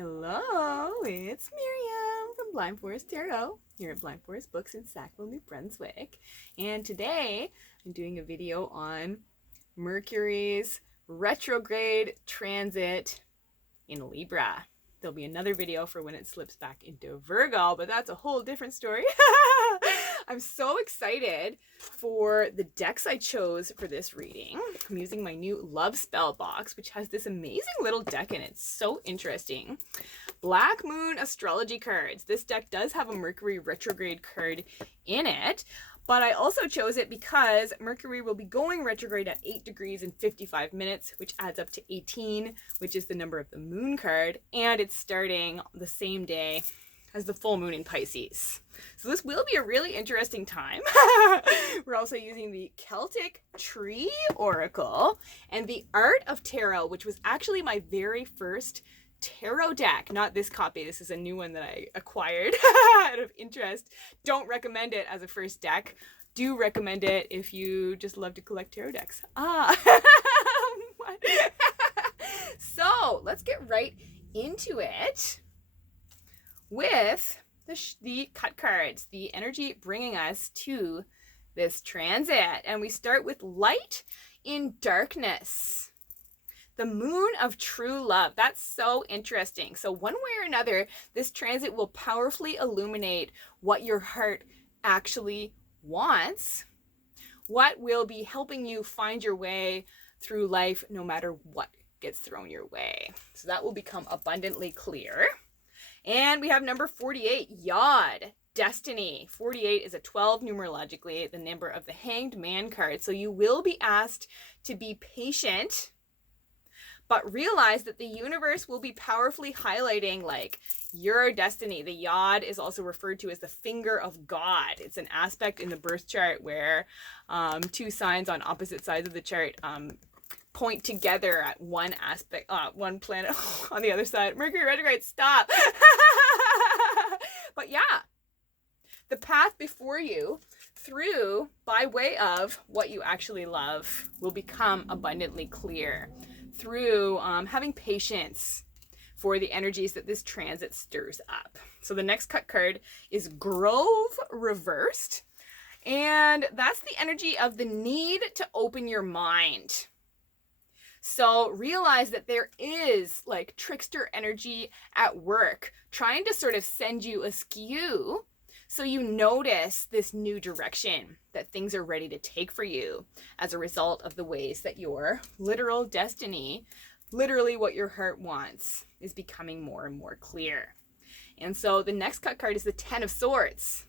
Hello, it's Miriam from Blind Forest Tarot here at Blind Forest Books in Sackville, New Brunswick. And today I'm doing a video on Mercury's retrograde transit in Libra. There'll be another video for when it slips back into Virgo, but that's a whole different story. I'm so excited for the decks I chose for this reading. I'm using my new Love Spell box, which has this amazing little deck in it. It's so interesting. Black Moon Astrology cards. This deck does have a Mercury Retrograde card in it, but I also chose it because Mercury will be going retrograde at 8 degrees and 55 minutes, which adds up to 18, which is the number of the moon card, and it's starting the same day as the full moon in Pisces. So this will be a really interesting time. We're also using the Celtic Tree Oracle and the Art of Tarot, which was actually my very first tarot deck. Not this copy. This is a new one that I acquired out of interest. Don't recommend it as a first deck. Do recommend it if you just love to collect tarot decks. So let's get right into it with the cut cards, the energy bringing us to this transit. And we start with light in darkness. The moon of true love. That's so interesting. So one way or another, this transit will powerfully illuminate what your heart actually wants, what will be helping you find your way through life no matter what gets thrown your way. So that will become abundantly clear. And we have number 48, Yod, Destiny. 48 is a 12 numerologically, the number of the Hanged Man card. So you will be asked to be patient, but realize that the universe will be powerfully highlighting like your destiny. The Yod is also referred to as the finger of God. It's an aspect in the birth chart where two signs on opposite sides of the chart point together at one aspect, one planet on the other side. Mercury retrograde, stop. But yeah, the path before you through by way of what you actually love will become abundantly clear through having patience for the energies that this transit stirs up. So the next cut card is Grove reversed, and that's the energy of the need to open your mind. So realize that there is like trickster energy at work trying to sort of send you askew. So you notice this new direction that things are ready to take for you as a result of the ways that your literal destiny, literally what your heart wants, is becoming more and more clear. And so the next cut card is the Ten of Swords.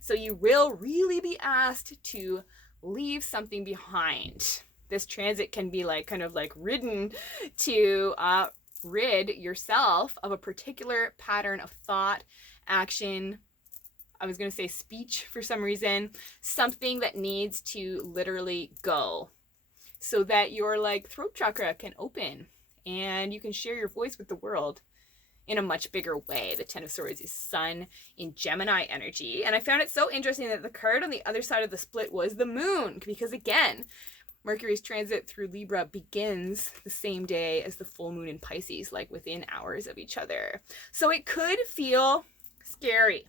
So you will really be asked to leave something behind. This transit can be like kind of like ridden to rid yourself of a particular pattern of thought, action, I was going to say speech for some reason, something that needs to literally go so that your like throat chakra can open and you can share your voice with the world in a much bigger way. The Ten of Swords is Sun in Gemini energy. And I found it so interesting that the card on the other side of the split was the moon, because again, Mercury's transit through Libra begins the same day as the full moon in Pisces, like within hours of each other. So it could feel scary.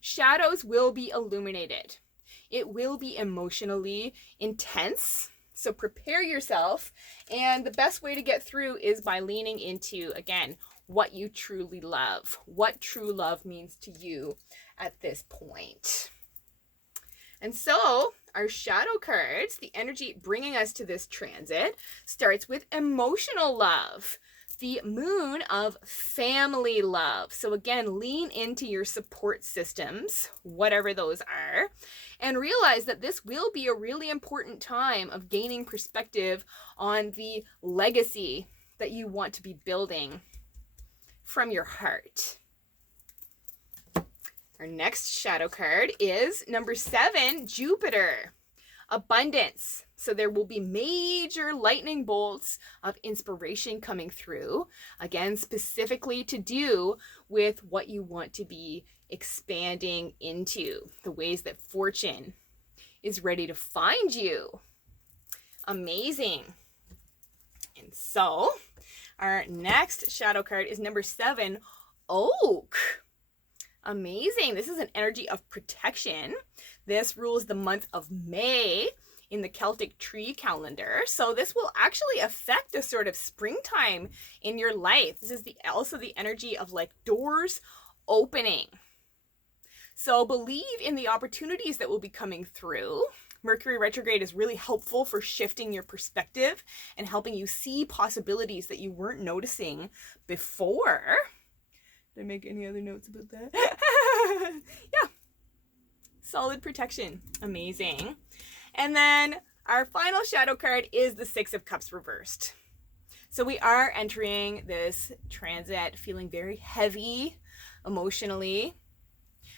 Shadows will be illuminated. It will be emotionally intense. So prepare yourself. And the best way to get through is by leaning into, again, what you truly love, what true love means to you at this point. And so our shadow cards, the energy bringing us to this transit, starts with emotional love, the moon of family love. So again, lean into your support systems, whatever those are, and realize that this will be a really important time of gaining perspective on the legacy that you want to be building from your heart. Our next shadow card is number 7, Jupiter. Abundance. So there will be major lightning bolts of inspiration coming through, again, specifically to do with what you want to be expanding into, the ways that fortune is ready to find you. Amazing. And so Our next shadow card is number 7, Oak. Amazing. This is an energy of protection. This rules the month of May in the Celtic tree calendar. So this will actually affect a sort of springtime in your life. This is also the energy of like doors opening. So believe in the opportunities that will be coming through. Mercury retrograde is really helpful for shifting your perspective and helping you see possibilities that you weren't noticing before. Did I make any other notes about that? Yeah. Solid protection. Amazing. And then our final shadow card is the 6 of Cups reversed. So we are entering this transit feeling very heavy emotionally,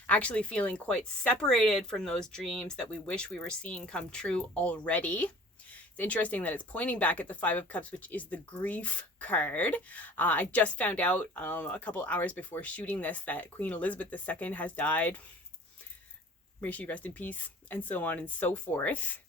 actually feeling quite separated from those dreams that we wish we were seeing come true already. It's interesting that it's pointing back at the 5 of Cups, which is the grief card. I just found out a couple hours before shooting this that Queen Elizabeth II has died. May she rest in peace, and so on and so forth.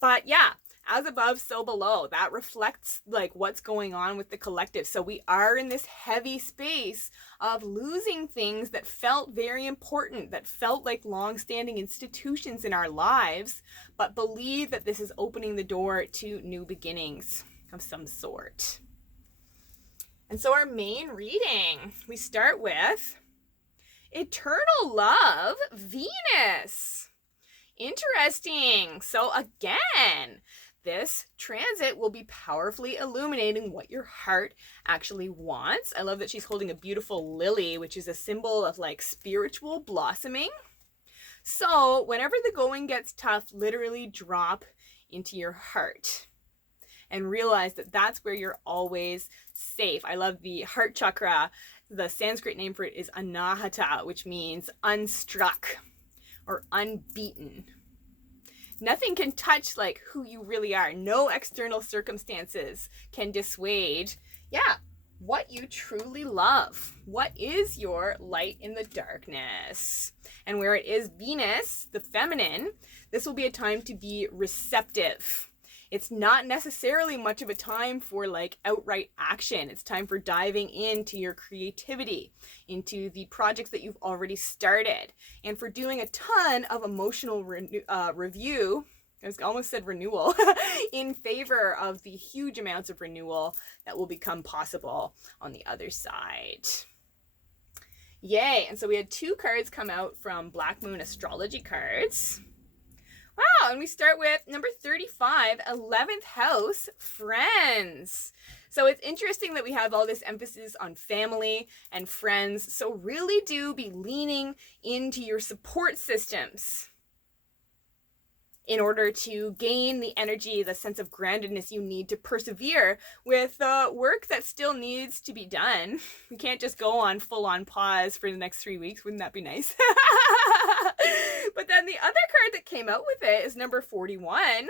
But yeah, as above, so below. That reflects like what's going on with the collective. So we are in this heavy space of losing things that felt very important, that felt like long-standing institutions in our lives, but believe that this is opening the door to new beginnings of some sort. And so our main reading, we start with Eternal Love, Venus. Interesting. So again, this transit will be powerfully illuminating what your heart actually wants. I love that she's holding a beautiful lily, which is a symbol of like spiritual blossoming. So whenever the going gets tough, literally drop into your heart and realize that that's where you're always safe. I love the heart chakra. The Sanskrit name for it is Anahata, which means unstruck or unbeaten. Nothing can touch like who you really are. No external circumstances can dissuade, what you truly love. What is your light in the darkness? And where it is Venus, the feminine, this will be a time to be receptive. It's not necessarily much of a time for like outright action. It's time for diving into your creativity, into the projects that you've already started, and for doing a ton of emotional review. I almost said renewal in favor of the huge amounts of renewal that will become possible on the other side. Yay. And so we had 2 cards come out from Black Moon astrology cards. Wow, and we start with number 35, 11th house, friends. So it's interesting that we have all this emphasis on family and friends. So really do be leaning into your support systems in order to gain the energy, the sense of groundedness you need to persevere with work that still needs to be done. We can't just go on full-on pause for the next 3 weeks. Wouldn't that be nice? But then the other card that came out with it is number 41,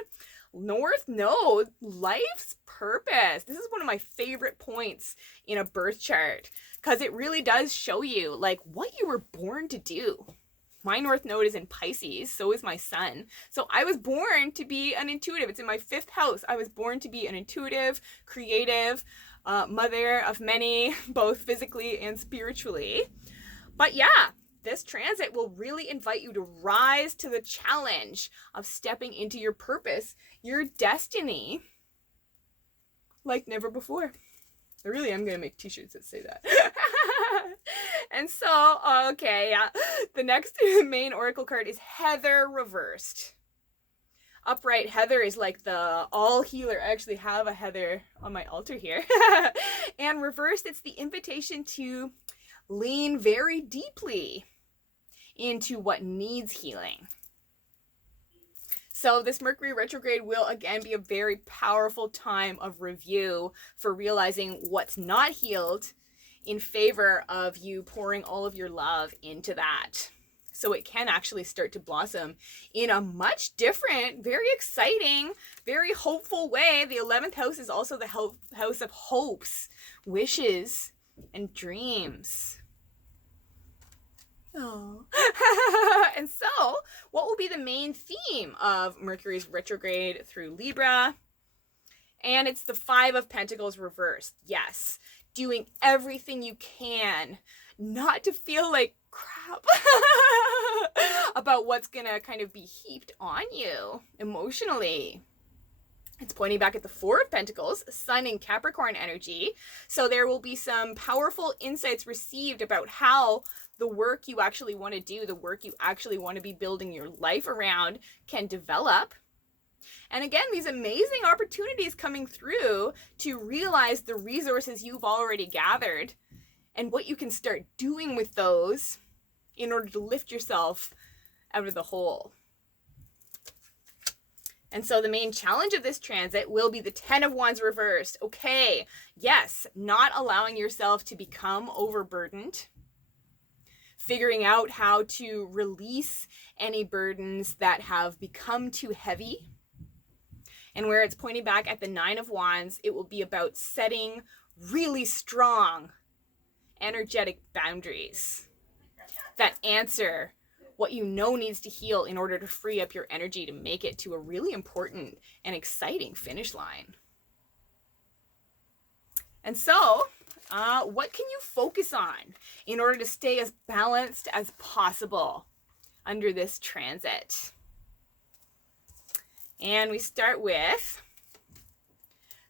North Node, life's purpose. This is one of my favorite points in a birth chart because it really does show you like what you were born to do. My North Node is in Pisces, so is my sun. So I was born to be an intuitive. It's in my 5th house. I was born to be an intuitive, creative, mother of many, both physically and spiritually. But yeah, this transit will really invite you to rise to the challenge of stepping into your purpose, your destiny, like never before. I really am going to make t-shirts that say that. And so, okay, yeah. The next main oracle card is Heather reversed. Upright Heather is like the all healer. I actually have a Heather on my altar here. And reversed, it's the invitation to lean very deeply into what needs healing. So this Mercury retrograde will again be a very powerful time of review for realizing what's not healed in favor of you pouring all of your love into that. So it can actually start to blossom in a much different, very exciting, very hopeful way. The 11th house is also the house of hopes, wishes, and dreams. Oh. And so, what will be the main theme of Mercury's retrograde through Libra? And it's the Five of Pentacles reversed. Yes, doing everything you can not to feel like crap about what's gonna kind of be heaped on you emotionally. It's pointing back at the Four of Pentacles, Sun in Capricorn energy. So there will be some powerful insights received about how the work you actually want to do, the work you actually want to be building your life around, can develop. And again, these amazing opportunities coming through to realize the resources you've already gathered and what you can start doing with those in order to lift yourself out of the hole. And so the main challenge of this transit will be the Ten of Wands reversed. Okay, yes, not allowing yourself to become overburdened, figuring out how to release any burdens that have become too heavy. And where it's pointing back at the Nine of Wands, it will be about setting really strong, energetic boundaries that answer what you know needs to heal in order to free up your energy to make it to a really important and exciting finish line. And so, what can you focus on in order to stay as balanced as possible under this transit? And we start with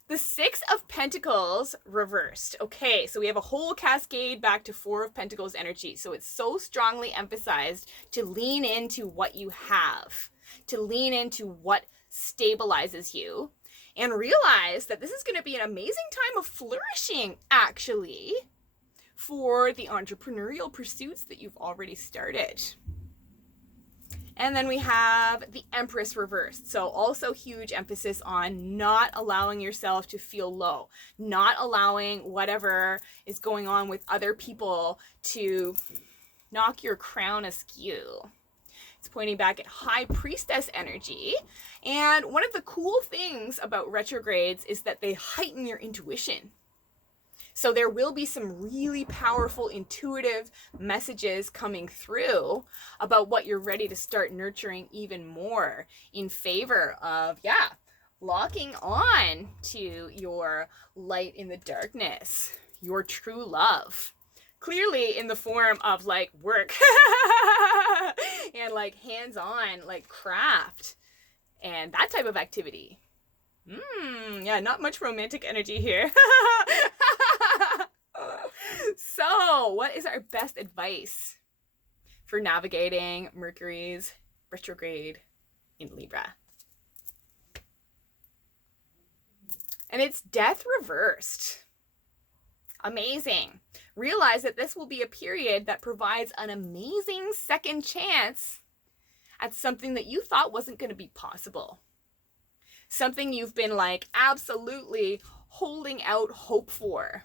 the Six of Pentacles reversed. Okay, so we have a whole cascade back to Four of Pentacles energy. So it's so strongly emphasized to lean into what you have, to lean into what stabilizes you, and realize that this is going to be an amazing time of flourishing, actually, for the entrepreneurial pursuits that you've already started. And then we have the Empress reversed. So also huge emphasis on not allowing yourself to feel low, not allowing whatever is going on with other people to knock your crown askew. It's pointing back at High Priestess energy. And one of the cool things about retrogrades is that they heighten your intuition. So there will be some really powerful intuitive messages coming through about what you're ready to start nurturing even more in favor of, locking on to your light in the darkness, your true love. Clearly in the form of like work and like hands-on like craft and that type of activity. Yeah, not much romantic energy here. So, what is our best advice for navigating Mercury's retrograde in Libra? And it's Death reversed. Amazing. Realize that this will be a period that provides an amazing second chance at something that you thought wasn't going to be possible. Something you've been like absolutely holding out hope for.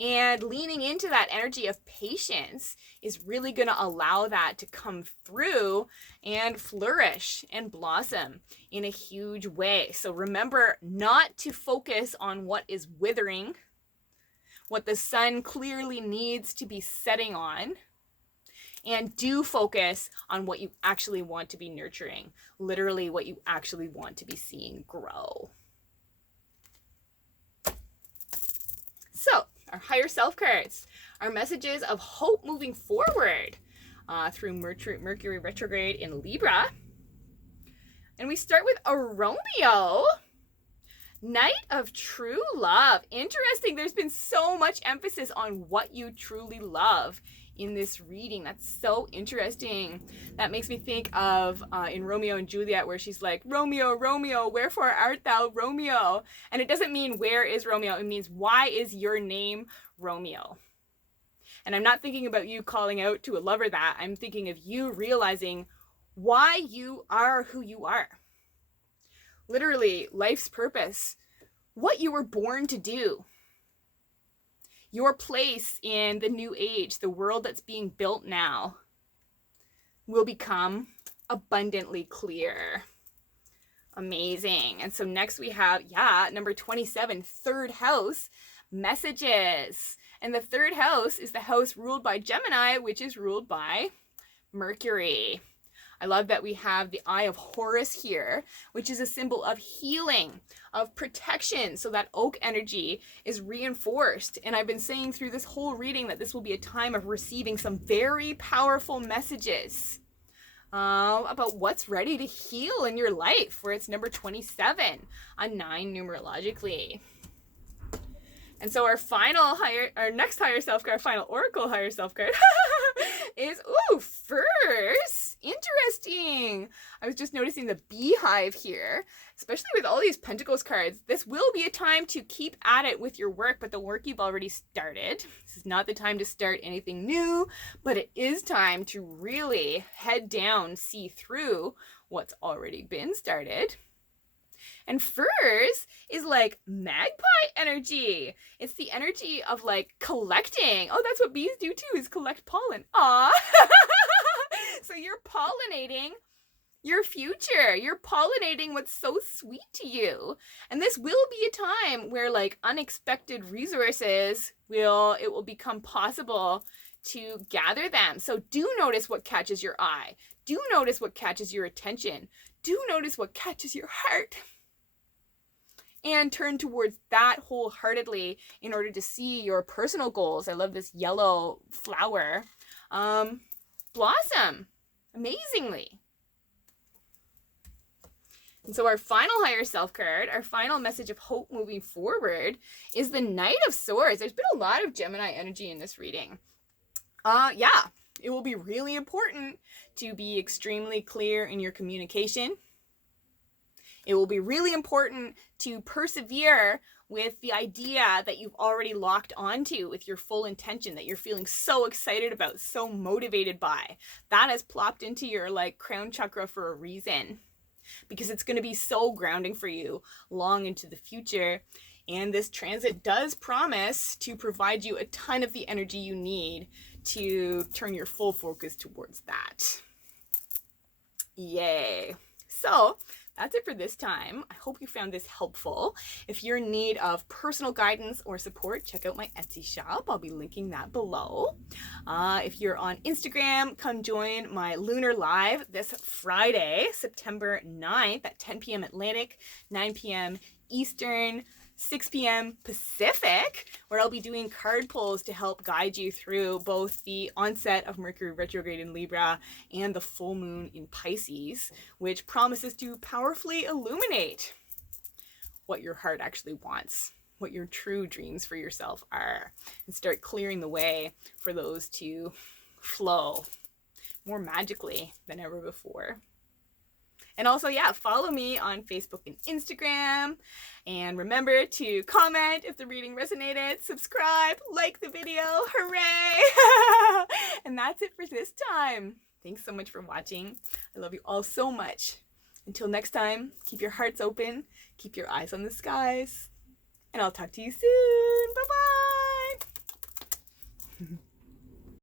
And leaning into that energy of patience is really going to allow that to come through and flourish and blossom in a huge way. So remember not to focus on what is withering, what the sun clearly needs to be setting on, and do focus on what you actually want to be nurturing, literally what you actually want to be seeing grow. So, our higher self cards, our messages of hope moving forward through Mercury retrograde in Libra. And we start with a Romeo, Knight of True Love. Interesting, there's been so much emphasis on what you truly love in this reading. That's so interesting. That makes me think of in Romeo and Juliet, where she's like, Romeo, Romeo, wherefore art thou Romeo? And it doesn't mean where is Romeo, it means why is your name Romeo? And I'm not thinking about you calling out to a lover that, I'm thinking of you realizing why you are who you are. Literally, life's purpose, what you were born to do. Your place in the new age, the world that's being built now, will become abundantly clear. Amazing. And so next we have, number 27, third house, messages. And the third house is the house ruled by Gemini, which is ruled by Mercury. I love that we have the Eye of Horus here, which is a symbol of healing, of protection. So that oak energy is reinforced. And I've been saying through this whole reading that this will be a time of receiving some very powerful messages about what's ready to heal in your life, where it's number 27 on 9 numerologically. And so our next higher self card, final oracle higher self card is, first. Interesting. I was just noticing the beehive here, especially with all these Pentacles cards. This will be a time to keep at it with your work, but the work you've already started. This is not the time to start anything new, but it is time to really head down, see through what's already been started. And first is like magpie energy. It's the energy of like collecting. Oh, that's what bees do too, is collect pollen. Aw. So you're pollinating your future. You're pollinating what's so sweet to you. And this will be a time where like unexpected resources it will become possible to gather them. So do notice what catches your eye. Do notice what catches your attention. Do notice what catches your heart. And turn towards that wholeheartedly in order to see your personal goals. I love this yellow flower. Blossom amazingly. And so our final higher self card, our final message of hope moving forward, is the Knight of Swords. There's been a lot of Gemini energy in this reading. It will be really important to be extremely clear in your communication. It will be really important to persevere with the idea that you've already locked onto with your full intention, that you're feeling so excited about, so motivated by. That has plopped into your like crown chakra for a reason, because it's going to be so grounding for you long into the future. And this transit does promise to provide you a ton of the energy you need to turn your full focus towards that. Yay. So that's it for this time. I hope you found this helpful. If you're in need of personal guidance or support, check out my Etsy shop. I'll be linking that below. If you're on Instagram, come join my Lunar Live this Friday, September 9th at 10 p.m. Atlantic, 9 p.m. Eastern, 6 p.m. Pacific, where I'll be doing card pulls to help guide you through both the onset of Mercury Retrograde in Libra and the full moon in Pisces, which promises to powerfully illuminate what your heart actually wants, what your true dreams for yourself are, and start clearing the way for those to flow more magically than ever before. And also, follow me on Facebook and Instagram. And remember to comment if the reading resonated, subscribe, like the video, hooray! And that's it for this time. Thanks so much for watching. I love you all so much. Until next time, keep your hearts open, keep your eyes on the skies, and I'll talk to you soon. Bye-bye!